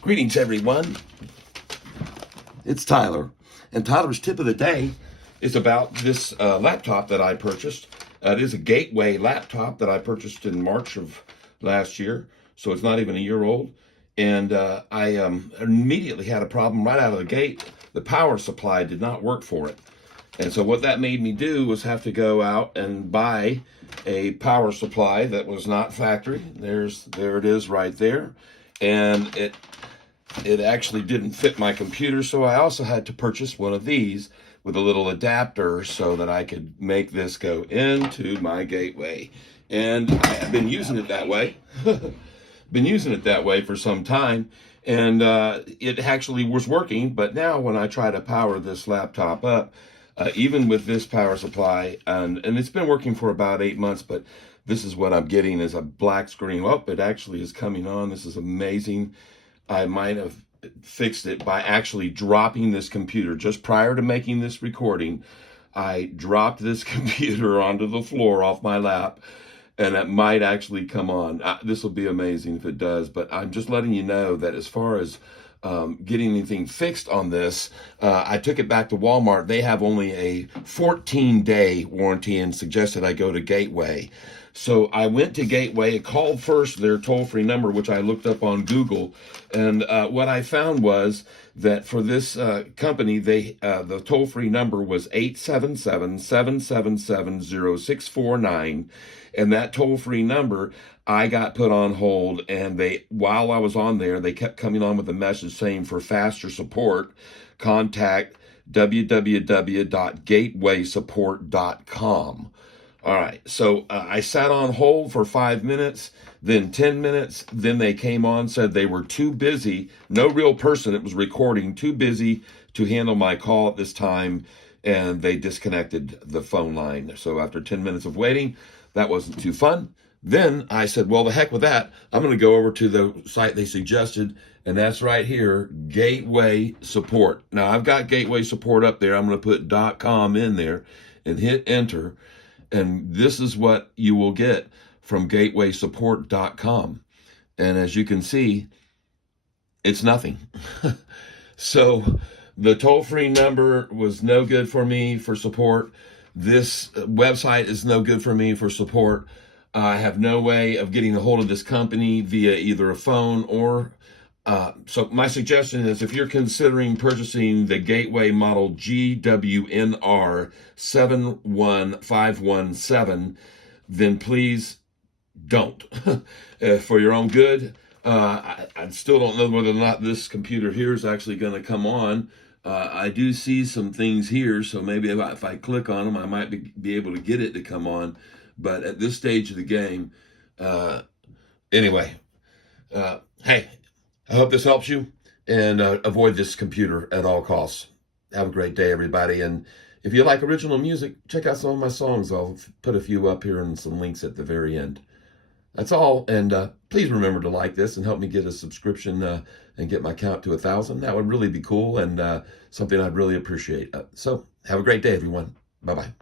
Greetings, everyone. It's Tyler. And Tyler's tip of the day is about this laptop that I purchased. It is a Gateway laptop that I purchased in March of last year, so it's not even a year old. And I immediately had a problem right out of the gate. The power supply did not work for it. And so what that made me do was have to go out and buy a power supply that was not factory. There it is right there. And it actually didn't fit my computer, so I also had to purchase one of these with a little adapter so that I could make this go into my Gateway. And I have been using it that way. Been using it that way for some time, and it actually was working. But now when I try to power this laptop up, even with this power supply, and it's been working for about 8 months, but this is what I'm getting is a black screen. Oh, it actually is coming on. This is amazing. I might have fixed it by actually dropping this computer. Just prior to making this recording, I dropped this computer onto the floor off my lap, and it might actually come on. This will be amazing if it does, but I'm just letting you know that as far as getting anything fixed on this, I took it back to Walmart. They have only a 14-day warranty and suggested I go to Gateway. So I went to Gateway, called first their toll-free number, which I looked up on Google, and what I found was that for this company, the toll-free number was 877-777-0649, and that toll-free number, I got put on hold, and while I was on there, they kept coming on with a message saying for faster support, contact www.gatewaysupport.com. All right, so I sat on hold for 5 minutes, then 10 minutes, then they came on, said they were too busy, no real person that was recording, too busy to handle my call at this time, and they disconnected the phone line. So after 10 minutes of waiting, that wasn't too fun. Then I said, well, the heck with that. I'm going to go over to the site they suggested, and that's right here, Gateway Support. Now, I've got Gateway Support up there. I'm going to put .com in there and hit enter, and this is what you will get from gatewaysupport.com. And as you can see, it's nothing. So the toll-free number was no good for me for support. This website is no good for me for support. I have no way of getting a hold of this company via either a phone or so my suggestion is if you're considering purchasing the Gateway model GWNR71517, then please don't. For your own good. I still don't know whether or not this computer here is actually going to come on. I do see some things here, so maybe if I click on them, I might be able to get it to come on. But at this stage of the game, anyway, hey, I hope this helps you, and avoid this computer at all costs. Have a great day, everybody. And if you like original music, check out some of my songs. I'll put a few up here and some links at the very end. That's all. And please remember to like this and help me get a subscription and get my count to 1,000. That would really be cool and something I'd really appreciate. So have a great day, everyone. Bye-bye.